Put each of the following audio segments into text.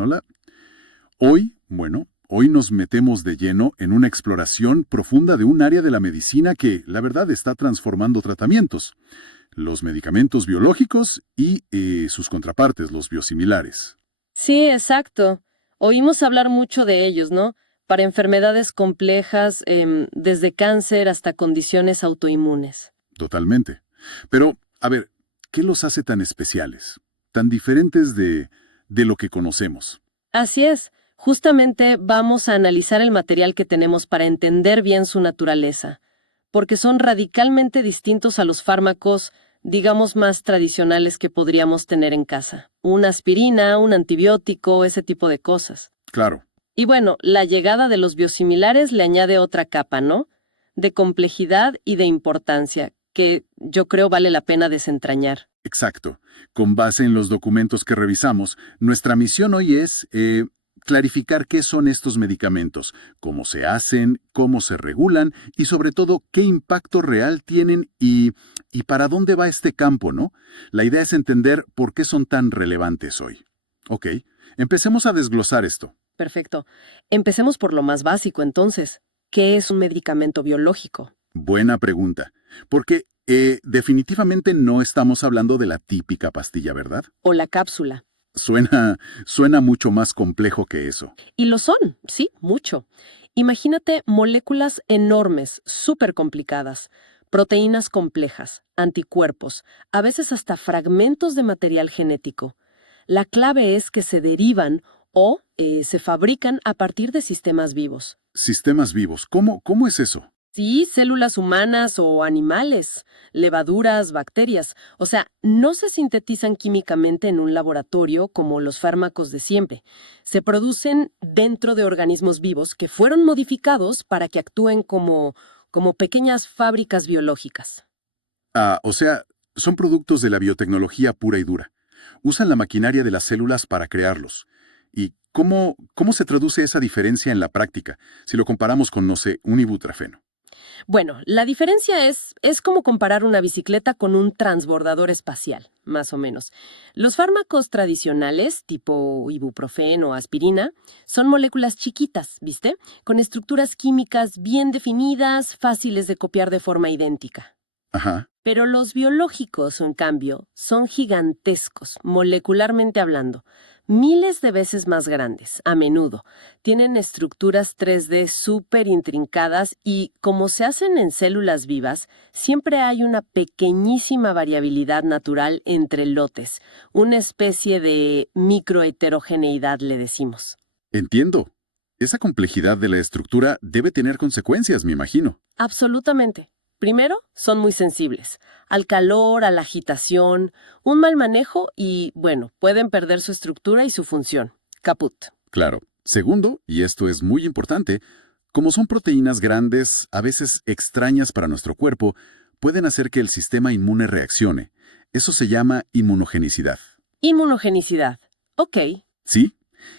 Hola. Hoy nos metemos de lleno en una exploración profunda de un área de la medicina que, la verdad, está transformando tratamientos. Los medicamentos biológicos y sus contrapartes, los biosimilares. Sí, exacto. Oímos hablar mucho de ellos, ¿no? Para enfermedades complejas, desde cáncer hasta condiciones autoinmunes. Totalmente. Pero, a ver, ¿qué los hace tan especiales? Tan diferentes de lo que conocemos. Así es. Justamente vamos a analizar el material que tenemos para entender bien su naturaleza, porque son radicalmente distintos a los fármacos, digamos, más tradicionales que podríamos tener en casa. Una aspirina, un antibiótico, ese tipo de cosas. Claro, Y bueno, la llegada de los biosimilares le añade otra capa, ¿no? De complejidad y de importancia, que yo creo vale la pena desentrañar. exacto. Con base en los documentos que revisamos, nuestra misión hoy es clarificar qué son estos medicamentos, cómo se hacen, cómo se regulan y sobre todo qué impacto real tienen y para dónde va este campo, ¿no? La idea es entender por qué son tan relevantes hoy. Ok, empecemos a desglosar esto. Perfecto. Empecemos por lo más básico, entonces. ¿Qué es un medicamento biológico? Buena pregunta, porque definitivamente no estamos hablando de la típica pastilla, ¿verdad? O la cápsula. Suena mucho más complejo que eso. Y lo son, sí, mucho. Imagínate moléculas enormes, súper complicadas, proteínas complejas, anticuerpos, a veces hasta fragmentos de material genético. La clave es que se derivan o se fabrican a partir de sistemas vivos. Sistemas vivos, ¿cómo es eso? Sí, células humanas o animales, levaduras, bacterias. O sea, no se sintetizan químicamente en un laboratorio como los fármacos de siempre. Se producen dentro de organismos vivos que fueron modificados para que actúen como pequeñas fábricas biológicas. Ah, o sea, son productos de la biotecnología pura y dura. Usan la maquinaria de las células para crearlos. ¿Y cómo se traduce esa diferencia en la práctica si lo comparamos con, no sé, un ibuprofeno? Bueno, la diferencia es como comparar una bicicleta con un transbordador espacial, más o menos. Los fármacos tradicionales, tipo ibuprofeno o aspirina, son moléculas chiquitas, ¿viste? Con estructuras químicas bien definidas, fáciles de copiar de forma idéntica. Ajá. Pero los biológicos, en cambio, son gigantescos, molecularmente hablando, miles de veces más grandes, a menudo. Tienen estructuras 3D súper intrincadas y, como se hacen en células vivas, siempre hay una pequeñísima variabilidad natural entre lotes, una especie de microheterogeneidad, le decimos. Entiendo. Esa complejidad de la estructura debe tener consecuencias, me imagino. Absolutamente. Primero, son muy sensibles al calor, a la agitación, un mal manejo y, bueno, pueden perder su estructura y su función. Caput. Claro. Segundo, y esto es muy importante, como son proteínas grandes, a veces extrañas para nuestro cuerpo, pueden hacer que el sistema inmune reaccione. Eso se llama inmunogenicidad. Inmunogenicidad. Ok. ¿Sí?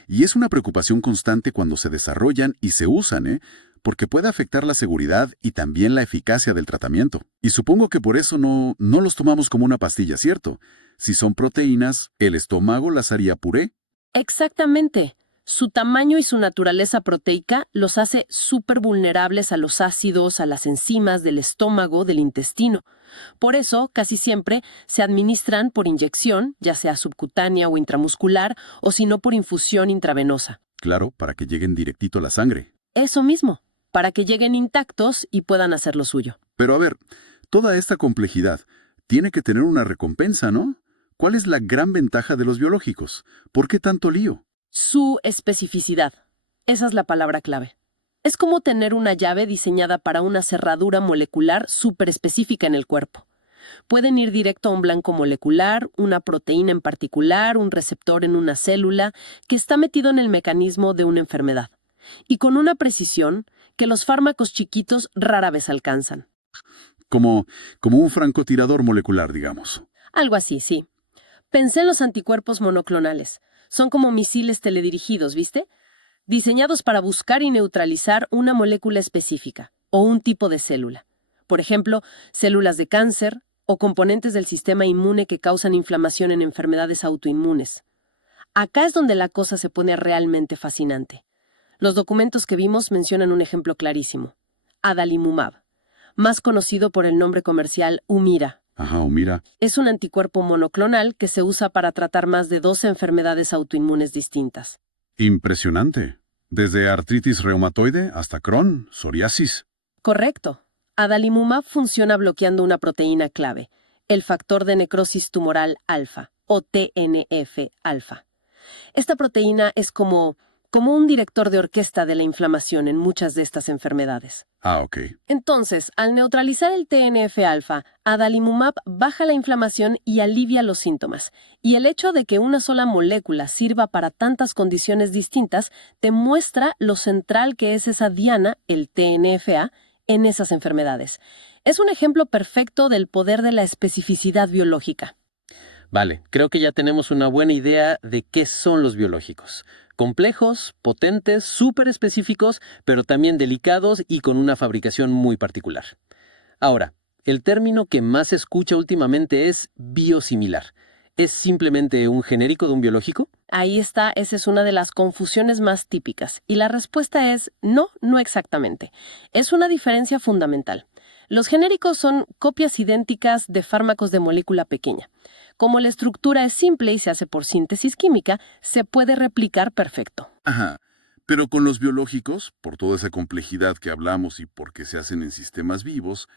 Y es una preocupación constante cuando se desarrollan y se usan, ¿eh? Porque puede afectar la seguridad y también la eficacia del tratamiento. Y supongo que por eso no los tomamos como una pastilla, ¿cierto? Si son proteínas, el estómago las haría puré. Exactamente. Su tamaño y su naturaleza proteica los hace súper vulnerables a los ácidos, a las enzimas del estómago, del intestino. Por eso, casi siempre se administran por inyección, ya sea subcutánea o intramuscular, o si no por infusión intravenosa. Claro, para que lleguen directito a la sangre. Eso mismo, para que lleguen intactos y puedan hacer lo suyo. Pero a ver, toda esta complejidad tiene que tener una recompensa, ¿no? ¿Cuál es la gran ventaja de los biológicos? ¿Por qué tanto lío? Su especificidad. Esa es la palabra clave. Es como tener una llave diseñada para una cerradura molecular súper específica en el cuerpo. Pueden ir directo a un blanco molecular, una proteína en particular, un receptor en una célula, que está metido en el mecanismo de una enfermedad. Y con una precisión que los fármacos chiquitos rara vez alcanzan. Como un francotirador molecular, digamos. Algo así, sí. Pensé en los anticuerpos monoclonales. Son como misiles teledirigidos, ¿viste? Diseñados para buscar y neutralizar una molécula específica o un tipo de célula. Por ejemplo, células de cáncer o componentes del sistema inmune que causan inflamación en enfermedades autoinmunes. Acá es donde la cosa se pone realmente fascinante. Los documentos que vimos mencionan un ejemplo clarísimo. Adalimumab, más conocido por el nombre comercial Humira. Ajá, o mira. Es un anticuerpo monoclonal que se usa para tratar más de 12 enfermedades autoinmunes distintas. Impresionante. Desde artritis reumatoide hasta Crohn, psoriasis. Correcto. Adalimumab funciona bloqueando una proteína clave, el factor de necrosis tumoral alfa, o TNF-alfa. Esta proteína es como un director de orquesta de la inflamación en muchas de estas enfermedades. Ah, ok. Entonces, al neutralizar el TNF-alfa, adalimumab baja la inflamación y alivia los síntomas. Y el hecho de que una sola molécula sirva para tantas condiciones distintas te muestra lo central que es esa diana, el TNF-A, en esas enfermedades. Es un ejemplo perfecto del poder de la especificidad biológica. Vale, creo que ya tenemos una buena idea de qué son los biológicos. Complejos, potentes, súper específicos, pero también delicados y con una fabricación muy particular. Ahora, el término que más se escucha últimamente es biosimilar. ¿Es simplemente un genérico de un biológico? Ahí está, esa es una de las confusiones más típicas. Y la respuesta es no, no exactamente. Es una diferencia fundamental. Los genéricos son copias idénticas de fármacos de molécula pequeña. Como la estructura es simple y se hace por síntesis química, se puede replicar perfecto. Ajá. Pero con los biológicos, por toda esa complejidad que hablamos y porque se hacen en sistemas vivos,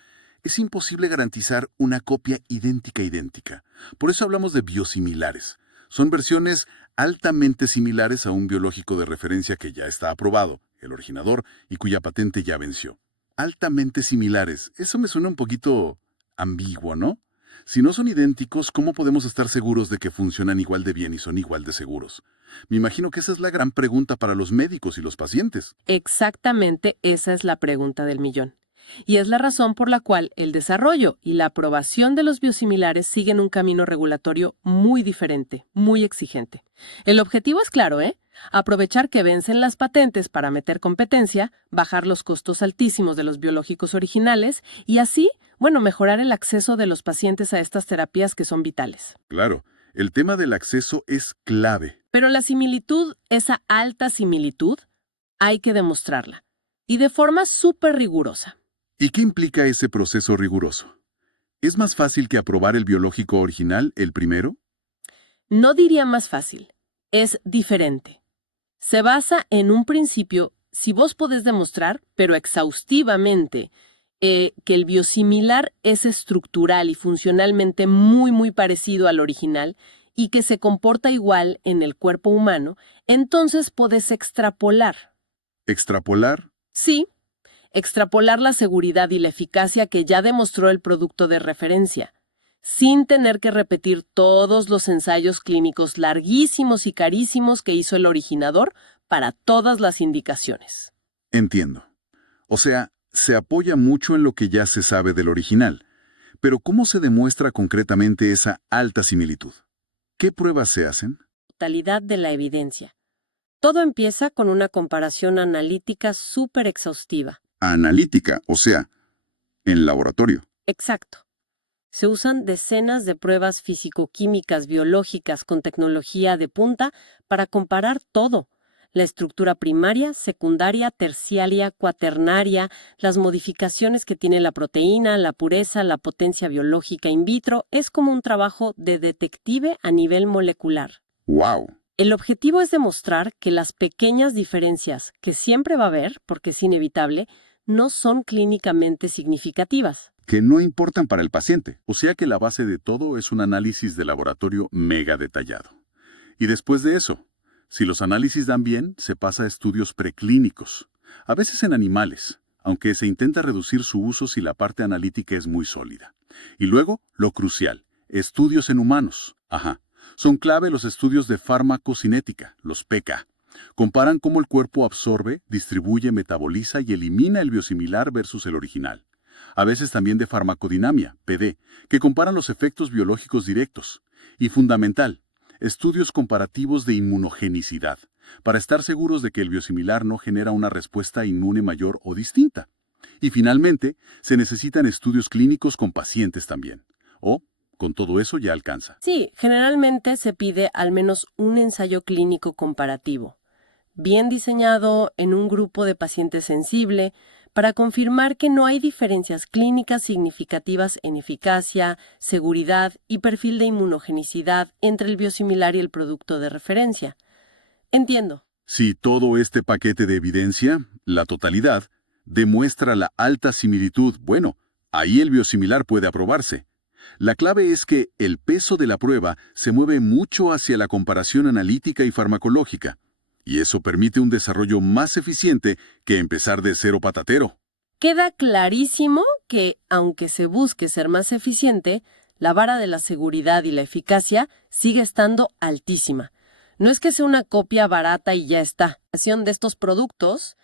es imposible garantizar una copia idéntica. Por eso hablamos de biosimilares. Son versiones altamente similares a un biológico de referencia que ya está aprobado, el originador, y cuya patente ya venció. Altamente similares. Eso me suena un poquito ambiguo, ¿no? Si no son idénticos, ¿cómo podemos estar seguros de que funcionan igual de bien y son igual de seguros? Me imagino que esa es la gran pregunta para los médicos y los pacientes. Exactamente esa es la pregunta del millón. Y es la razón por la cual el desarrollo y la aprobación de los biosimilares siguen un camino regulatorio muy diferente, muy exigente. El objetivo es claro, aprovechar que vencen las patentes para meter competencia, bajar los costos altísimos de los biológicos originales y así, mejorar el acceso de los pacientes a estas terapias que son vitales. Claro, el tema del acceso es clave. Pero la similitud, esa alta similitud, hay que demostrarla. Y de forma súper rigurosa. ¿Y qué implica ese proceso riguroso? ¿Es más fácil que aprobar el biológico original, el primero? No diría más fácil, es diferente. Se basa en un principio, si vos podés demostrar, pero exhaustivamente, que el biosimilar es estructural y funcionalmente muy parecido al original y que se comporta igual en el cuerpo humano, entonces podés extrapolar. ¿Extrapolar? Sí. Extrapolar la seguridad y la eficacia que ya demostró el producto de referencia, sin tener que repetir todos los ensayos clínicos larguísimos y carísimos que hizo el originador para todas las indicaciones. Entiendo. O sea, se apoya mucho en lo que ya se sabe del original. Pero ¿cómo se demuestra concretamente esa alta similitud? ¿Qué pruebas se hacen? Totalidad de la evidencia. Todo empieza con una comparación analítica súper exhaustiva. Analítica, o sea, en laboratorio. Exacto. Se usan decenas de pruebas físico-químicas, biológicas con tecnología de punta para comparar todo. La estructura primaria, secundaria, terciaria, cuaternaria, las modificaciones que tiene la proteína, la pureza, la potencia biológica in vitro, es como un trabajo de detective a nivel molecular. ¡Wow! El objetivo es demostrar que las pequeñas diferencias, que siempre va a haber, porque es inevitable, no son clínicamente significativas. Que no importan para el paciente. O sea que la base de todo es un análisis de laboratorio mega detallado. Y después de eso, si los análisis dan bien, se pasa a estudios preclínicos. A veces en animales, aunque se intenta reducir su uso si la parte analítica es muy sólida. Y luego, lo crucial, estudios en humanos. Son clave los estudios de farmacocinética, los PK. Comparan cómo el cuerpo absorbe, distribuye, metaboliza y elimina el biosimilar versus el original. A veces también de farmacodinamia, PD, que comparan los efectos biológicos directos. Y fundamental, estudios comparativos de inmunogenicidad, para estar seguros de que el biosimilar no genera una respuesta inmune mayor o distinta. Y finalmente, se necesitan estudios clínicos con pacientes también, o Con todo eso ya alcanza. Sí, generalmente se pide al menos un ensayo clínico comparativo, bien diseñado en un grupo de pacientes sensible, para confirmar que no hay diferencias clínicas significativas en eficacia, seguridad y perfil de inmunogenicidad entre el biosimilar y el producto de referencia. Entiendo. Si todo este paquete de evidencia, la totalidad, demuestra la alta similitud, bueno, ahí el biosimilar puede aprobarse. La clave es que el peso de la prueba se mueve mucho hacia la comparación analítica y farmacológica, y eso permite un desarrollo más eficiente que empezar de cero patatero. Queda clarísimo que, aunque se busque ser más eficiente, la vara de la seguridad y la eficacia sigue estando altísima. No es que sea una copia barata y ya está. La creación de estos productos,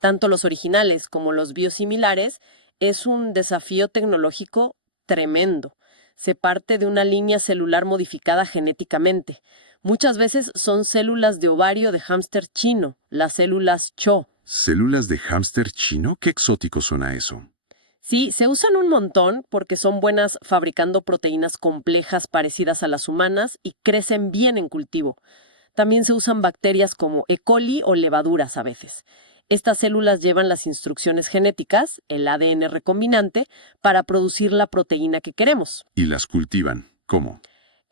tanto los originales como los biosimilares, es un desafío tecnológico tremendo. Se parte de una línea celular modificada genéticamente. Muchas veces son células de ovario de hámster chino, las células CHO. ¿Células de hámster chino? Qué exótico suena eso. Sí, se usan un montón porque son buenas fabricando proteínas complejas parecidas a las humanas y crecen bien en cultivo. También se usan bacterias como E. coli o levaduras a veces. Estas células llevan las instrucciones genéticas, el ADN recombinante, para producir la proteína que queremos. ¿Y las cultivan? ¿Cómo?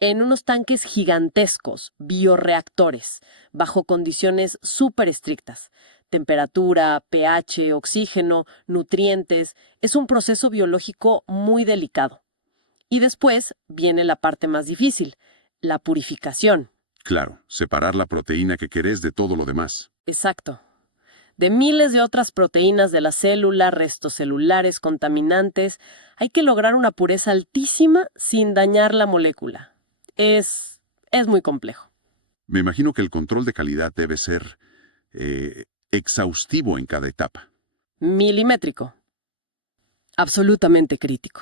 En unos tanques gigantescos, bioreactores, bajo condiciones súper estrictas. Temperatura, pH, oxígeno, nutrientes. Es un proceso biológico muy delicado. Y después viene la parte más difícil, la purificación. Claro, separar la proteína que querés de todo lo demás. Exacto. De miles de otras proteínas de la célula, restos celulares, contaminantes, hay que lograr una pureza altísima sin dañar la molécula. Es muy complejo. Me imagino que el control de calidad debe ser exhaustivo en cada etapa. Milimétrico. Absolutamente crítico.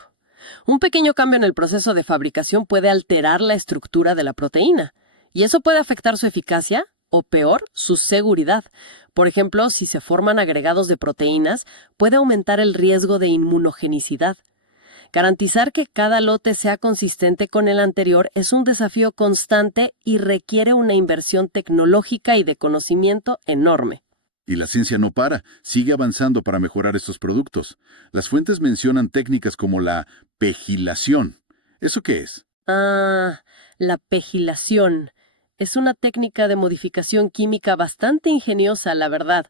Un pequeño cambio en el proceso de fabricación puede alterar la estructura de la proteína, y eso puede afectar su eficacia o, peor, su seguridad. Por ejemplo, si se forman agregados de proteínas, puede aumentar el riesgo de inmunogenicidad. Garantizar que cada lote sea consistente con el anterior es un desafío constante y requiere una inversión tecnológica y de conocimiento enorme. Y la ciencia no para, sigue avanzando para mejorar estos productos. Las fuentes mencionan técnicas como la pegilación. ¿Eso qué es? La pegilación. Es una técnica de modificación química bastante ingeniosa, la verdad.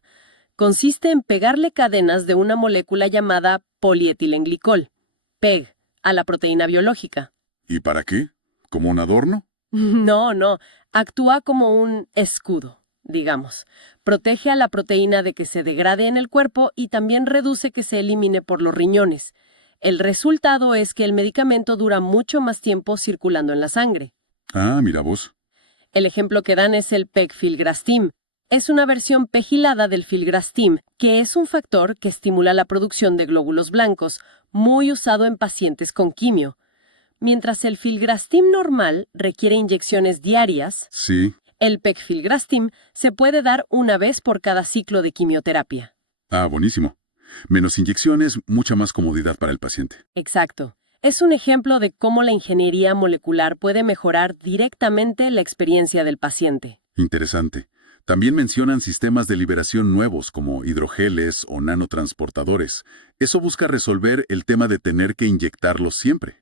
Consiste en pegarle cadenas de una molécula llamada polietilenglicol, PEG, a la proteína biológica. ¿Y para qué? ¿Como un adorno? No. Actúa como un escudo, digamos. Protege a la proteína de que se degrade en el cuerpo y también reduce que se elimine por los riñones. El resultado es que el medicamento dura mucho más tiempo circulando en la sangre. Ah, mira vos. El ejemplo que dan es el pegfilgrastim. Es una versión pegilada del filgrastim, que es un factor que estimula la producción de glóbulos blancos, muy usado en pacientes con quimio. Mientras el filgrastim normal requiere inyecciones diarias, Sí. el pegfilgrastim se puede dar una vez por cada ciclo de quimioterapia. Ah, buenísimo. Menos inyecciones, mucha más comodidad para el paciente. Exacto. Es un ejemplo de cómo la ingeniería molecular puede mejorar directamente la experiencia del paciente. Interesante. También mencionan sistemas de liberación nuevos como hidrogeles o nanotransportadores. Eso busca resolver el tema de tener que inyectarlos siempre.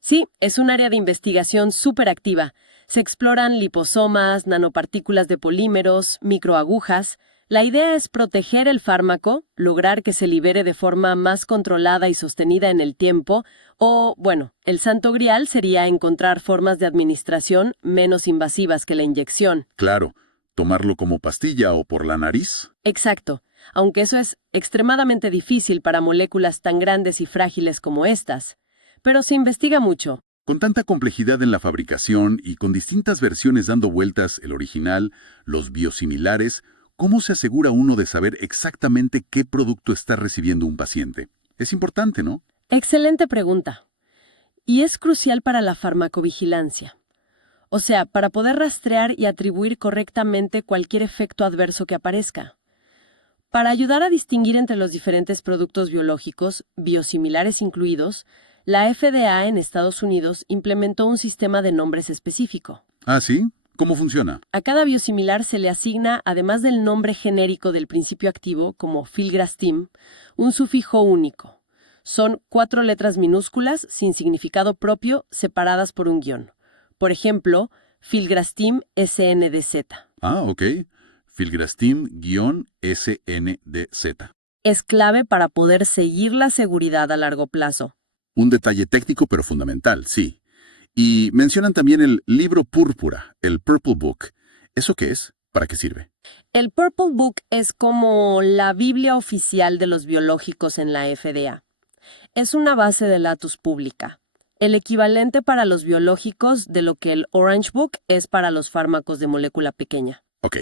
Sí, es un área de investigación súper activa. Se exploran liposomas, nanopartículas de polímeros, microagujas. La idea es proteger el fármaco, lograr que se libere de forma más controlada y sostenida en el tiempo, o, bueno, el santo grial sería encontrar formas de administración menos invasivas que la inyección. Claro, tomarlo como pastilla o por la nariz. Exacto, aunque eso es extremadamente difícil para moléculas tan grandes y frágiles como estas. Pero se investiga mucho. Con tanta complejidad en la fabricación y con distintas versiones dando vueltas, el original, los biosimilares, ¿cómo se asegura uno de saber exactamente qué producto está recibiendo un paciente? Es importante, ¿no? Excelente pregunta. Y es crucial para la farmacovigilancia. O sea, para poder rastrear y atribuir correctamente cualquier efecto adverso que aparezca. Para ayudar a distinguir entre los diferentes productos biológicos, biosimilares incluidos, La FDA en Estados Unidos implementó un sistema de nombres específico. ¿Ah, sí? ¿Cómo funciona? A cada biosimilar se le asigna, además del nombre genérico del principio activo, como filgrastim, un sufijo único. Son 4 letras minúsculas sin significado propio, separadas por un guión. Por ejemplo, filgrastim SNDZ. Ah, ok. Filgrastim-SNDZ. Es clave para poder seguir la seguridad a largo plazo. Un detalle técnico pero fundamental, sí. Y mencionan también el libro púrpura, el Purple Book. ¿Eso qué es? ¿Para qué sirve? El Purple Book es como la Biblia oficial de los biológicos en la FDA. Es una base de datos pública, el equivalente para los biológicos de lo que el Orange Book es para los fármacos de molécula pequeña. Ok.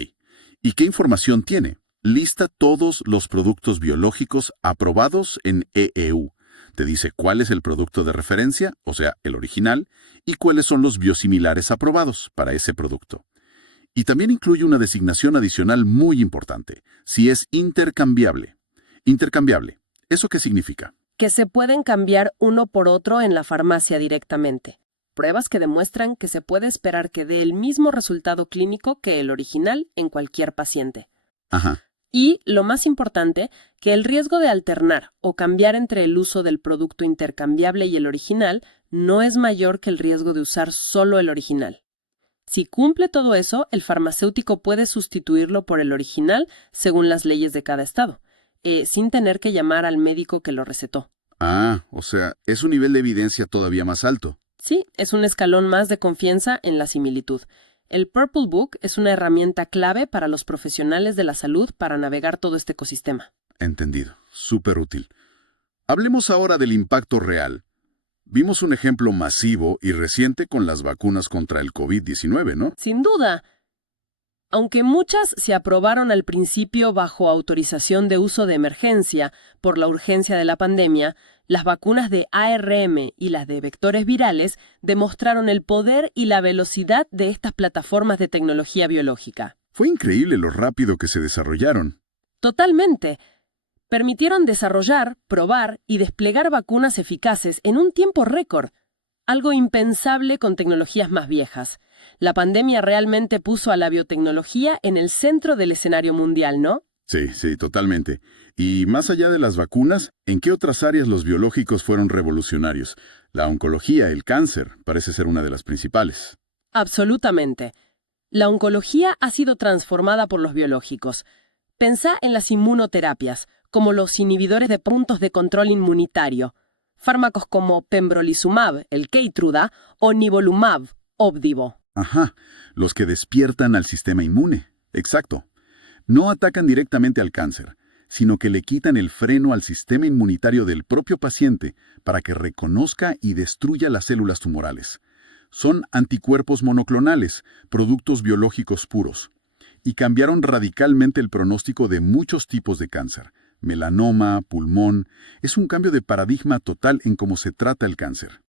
¿Y qué información tiene? Lista todos los productos biológicos aprobados en EEU. Te dice cuál es el producto de referencia, o sea, el original, y cuáles son los biosimilares aprobados para ese producto. Y también incluye una designación adicional muy importante, si es intercambiable. Intercambiable, ¿eso qué significa? Que se pueden cambiar uno por otro en la farmacia directamente. Pruebas que demuestran que se puede esperar que dé el mismo resultado clínico que el original en cualquier paciente. Ajá. Y, lo más importante, que el riesgo de alternar o cambiar entre el uso del producto intercambiable y el original no es mayor que el riesgo de usar solo el original. Si cumple todo eso, el farmacéutico puede sustituirlo por el original según las leyes de cada estado, sin tener que llamar al médico que lo recetó. Ah, o sea, es un nivel de evidencia todavía más alto. Sí, es un escalón más de confianza en la similitud. El Purple Book es una herramienta clave para los profesionales de la salud para navegar todo este ecosistema. Entendido. Súper útil. Hablemos ahora del impacto real. Vimos un ejemplo masivo y reciente con las vacunas contra el COVID-19, ¿no? Sin duda. Aunque muchas se aprobaron al principio bajo autorización de uso de emergencia por la urgencia de la pandemia, las vacunas de ARM y las de vectores virales demostraron el poder y la velocidad de estas plataformas de tecnología biológica. Fue increíble lo rápido que se desarrollaron. Totalmente. Permitieron desarrollar, probar y desplegar vacunas eficaces en un tiempo récord, algo impensable con tecnologías más viejas. La pandemia realmente puso a la biotecnología en el centro del escenario mundial, ¿no? Sí, totalmente. Y más allá de las vacunas, ¿en qué otras áreas los biológicos fueron revolucionarios? La oncología, el cáncer, parece ser una de las principales. Absolutamente. La oncología ha sido transformada por los biológicos. Pensá en las inmunoterapias, como los inhibidores de puntos de control inmunitario. Fármacos como pembrolizumab, el Keytruda, o nivolumab, Opdivo. Ajá, los que despiertan al sistema inmune. Exacto. No atacan directamente al cáncer, sino que le quitan el freno al sistema inmunitario del propio paciente para que reconozca y destruya las células tumorales. Son anticuerpos monoclonales, productos biológicos puros, y cambiaron radicalmente el pronóstico de muchos tipos de cáncer. Melanoma, pulmón, es un cambio de paradigma total en cómo se trata el cáncer.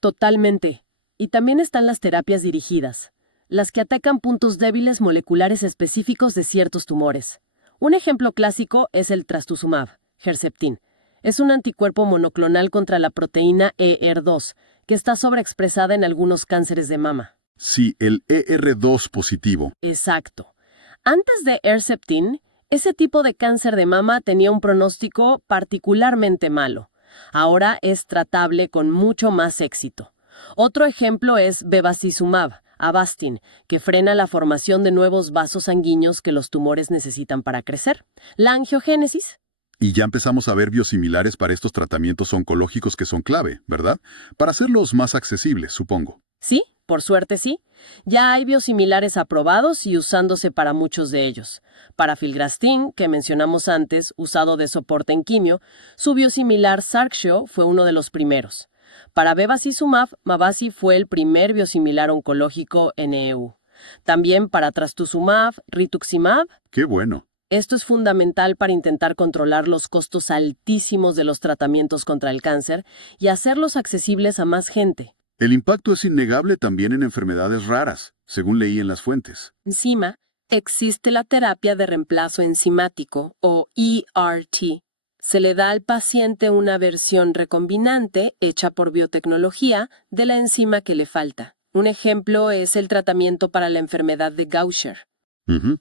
Totalmente. Y también están las terapias dirigidas, las que atacan puntos débiles moleculares específicos de ciertos tumores. Un ejemplo clásico es el trastuzumab, Herceptin. Es un anticuerpo monoclonal contra la proteína ER2, que está sobreexpresada en algunos cánceres de mama. Sí, el ER2 positivo. Exacto. Antes de Herceptin, ese tipo de cáncer de mama tenía un pronóstico particularmente malo. Ahora es tratable con mucho más éxito. Otro ejemplo es bevacizumab, Avastin, que frena la formación de nuevos vasos sanguíneos que los tumores necesitan para crecer. La angiogénesis. Y ya empezamos a ver biosimilares para estos tratamientos oncológicos que son clave, ¿verdad? Para hacerlos más accesibles, supongo. Sí, por suerte sí. Ya hay biosimilares aprobados y usándose para muchos de ellos. Para filgrastim, que mencionamos antes, usado de soporte en quimio, su biosimilar Sarclisa fue uno de los primeros. Para bevacizumab, Mavasi fue el primer biosimilar oncológico en EU. También para trastuzumab, rituximab. ¡Qué bueno! Esto es fundamental para intentar controlar los costos altísimos de los tratamientos contra el cáncer y hacerlos accesibles a más gente. El impacto es innegable también en enfermedades raras, según leí en las fuentes. Encima, existe la terapia de reemplazo enzimático, o ERT. Se le da al paciente una versión recombinante hecha por biotecnología de la enzima que le falta. Un ejemplo es el tratamiento para la enfermedad de Gaucher. Ujú.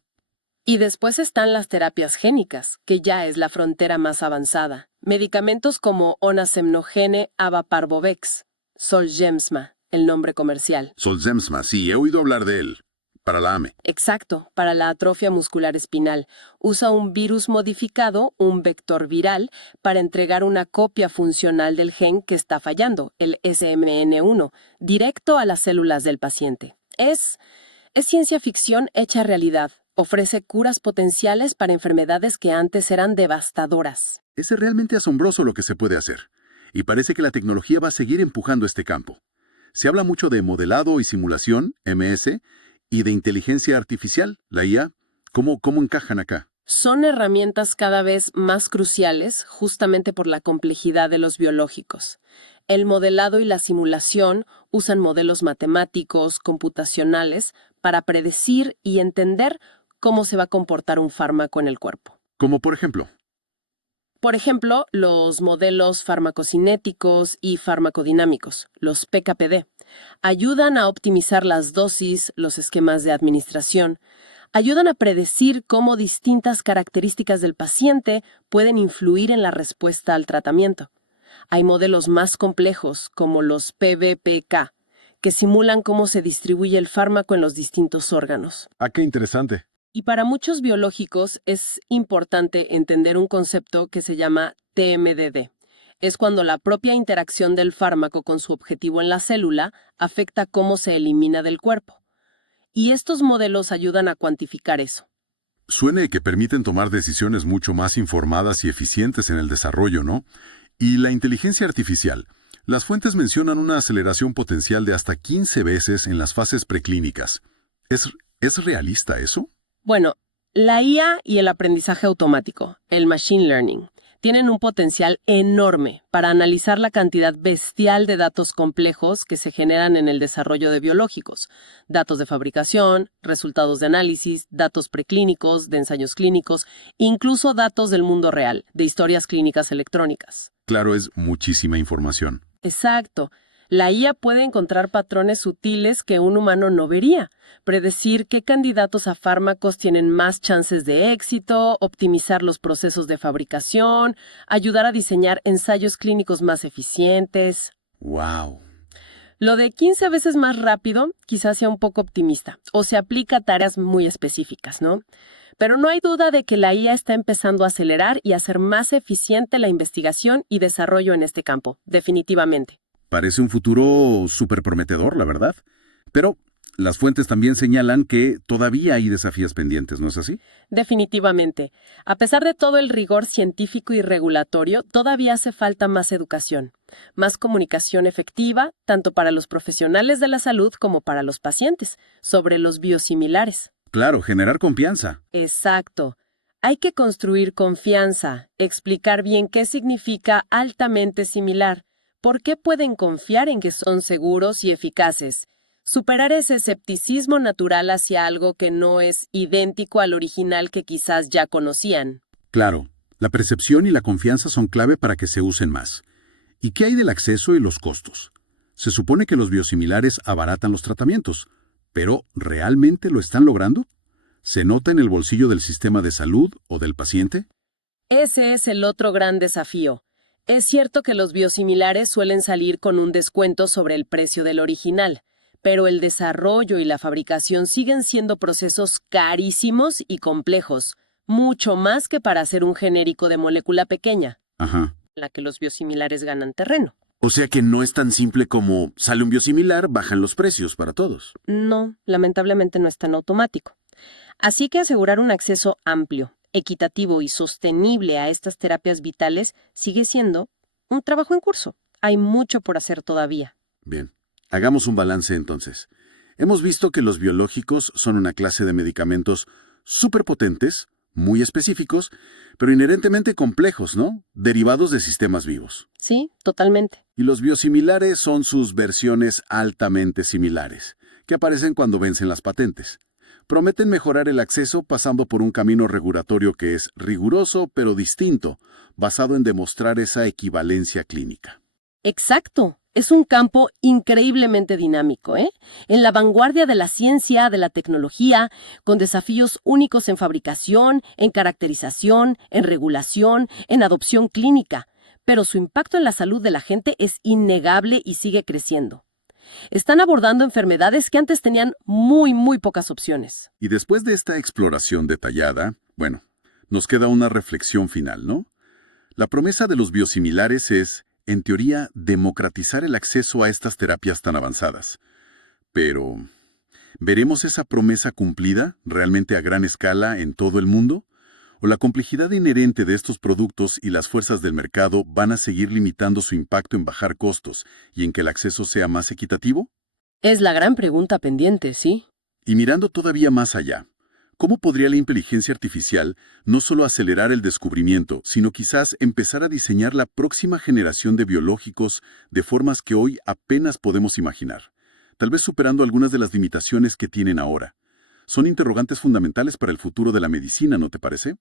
Y después están las terapias génicas, que ya es la frontera más avanzada. Medicamentos como onasemnogene avaparbovex, Zolgensma, el nombre comercial. Zolgensma, sí, he oído hablar de él. Para la AME. Exacto, para la atrofia muscular espinal. Usa un virus modificado, un vector viral, para entregar una copia funcional del gen que está fallando, el SMN1, directo a las células del paciente. Es ciencia ficción hecha realidad. Ofrece curas potenciales para enfermedades que antes eran devastadoras. Es realmente asombroso lo que se puede hacer. Y parece que la tecnología va a seguir empujando este campo. Se habla mucho de modelado y simulación, MS, y de inteligencia artificial, la IA. ¿Cómo encajan acá? Son herramientas cada vez más cruciales justamente por la complejidad de los biológicos. El modelado y la simulación usan modelos matemáticos, computacionales, para predecir y entender cómo se va a comportar un fármaco en el cuerpo. Como por ejemplo. Por ejemplo, los modelos farmacocinéticos y farmacodinámicos, los PKPD, ayudan a optimizar las dosis, los esquemas de administración, ayudan a predecir cómo distintas características del paciente pueden influir en la respuesta al tratamiento. Hay modelos más complejos, como los PBPK, que simulan cómo se distribuye el fármaco en los distintos órganos. Ah, qué interesante. Y para muchos biológicos es importante entender un concepto que se llama TMDD. Es cuando la propia interacción del fármaco con su objetivo en la célula afecta cómo se elimina del cuerpo. Y estos modelos ayudan a cuantificar eso. Suene que permiten tomar decisiones mucho más informadas y eficientes en el desarrollo, ¿no? Y la inteligencia artificial. Las fuentes mencionan una aceleración potencial de hasta 15 veces en las fases preclínicas. ¿Es realista eso? Bueno, la IA y el aprendizaje automático, el machine learning, tienen un potencial enorme para analizar la cantidad bestial de datos complejos que se generan en el desarrollo de biológicos. Datos de fabricación, resultados de análisis, datos preclínicos, de ensayos clínicos, incluso datos del mundo real, de historias clínicas electrónicas. Claro, es muchísima información. Exacto. La IA puede encontrar patrones sutiles que un humano no vería, predecir qué candidatos a fármacos tienen más chances de éxito, optimizar los procesos de fabricación, ayudar a diseñar ensayos clínicos más eficientes. ¡Wow! Lo de 15 veces más rápido quizás sea un poco optimista, o se aplica a tareas muy específicas, ¿no? Pero no hay duda de que la IA está empezando a acelerar y a hacer más eficiente la investigación y desarrollo en este campo, definitivamente. Parece un futuro súper prometedor, la verdad. Pero las fuentes también señalan que todavía hay desafíos pendientes, ¿no es así? Definitivamente. A pesar de todo el rigor científico y regulatorio, todavía hace falta más educación, más comunicación efectiva, tanto para los profesionales de la salud como para los pacientes, sobre los biosimilares. Claro, generar confianza. Exacto. Hay que construir confianza, explicar bien qué significa altamente similar, por qué pueden confiar en que son seguros y eficaces, superar ese escepticismo natural hacia algo que no es idéntico al original que quizás ya conocían. Claro, la percepción y la confianza son clave para que se usen más. ¿Y qué hay del acceso y los costos? Se supone que los biosimilares abaratan los tratamientos, pero ¿realmente lo están logrando? ¿Se nota en el bolsillo del sistema de salud o del paciente? Ese es el otro gran desafío. Es cierto que los biosimilares suelen salir con un descuento sobre el precio del original, pero el desarrollo y la fabricación siguen siendo procesos carísimos y complejos, mucho más que para hacer un genérico de molécula pequeña, Ajá. en la que los biosimilares ganan terreno. O sea que no es tan simple como sale un biosimilar, bajan los precios para todos. No, lamentablemente no es tan automático. Así que asegurar un acceso amplio, equitativo y sostenible a estas terapias vitales sigue siendo un trabajo en curso. Hay mucho por hacer todavía. Bien, hagamos un balance entonces. Hemos visto que los biológicos son una clase de medicamentos superpotentes, muy específicos, pero inherentemente complejos, ¿no? Derivados de sistemas vivos. Sí, totalmente. Y los biosimilares son sus versiones altamente similares, que aparecen cuando vencen las patentes. Prometen mejorar el acceso pasando por un camino regulatorio que es riguroso pero distinto, basado en demostrar esa equivalencia clínica. Exacto. Es un campo increíblemente dinámico, ¿eh? En la vanguardia de la ciencia, de la tecnología, con desafíos únicos en fabricación, en caracterización, en regulación, en adopción clínica. Pero su impacto en la salud de la gente es innegable y sigue creciendo. Están abordando enfermedades que antes tenían muy pocas opciones. Y después de esta exploración detallada, bueno, nos queda una reflexión final, ¿no? La promesa de los biosimilares es, en teoría, democratizar el acceso a estas terapias tan avanzadas. Pero, ¿veremos esa promesa cumplida realmente a gran escala en todo el mundo? ¿O la complejidad inherente de estos productos y las fuerzas del mercado van a seguir limitando su impacto en bajar costos y en que el acceso sea más equitativo? Es la gran pregunta pendiente, ¿sí? Y mirando todavía más allá, ¿cómo podría la inteligencia artificial no solo acelerar el descubrimiento, sino quizás empezar a diseñar la próxima generación de biológicos de formas que hoy apenas podemos imaginar, tal vez superando algunas de las limitaciones que tienen ahora? Son interrogantes fundamentales para el futuro de la medicina, ¿no te parece?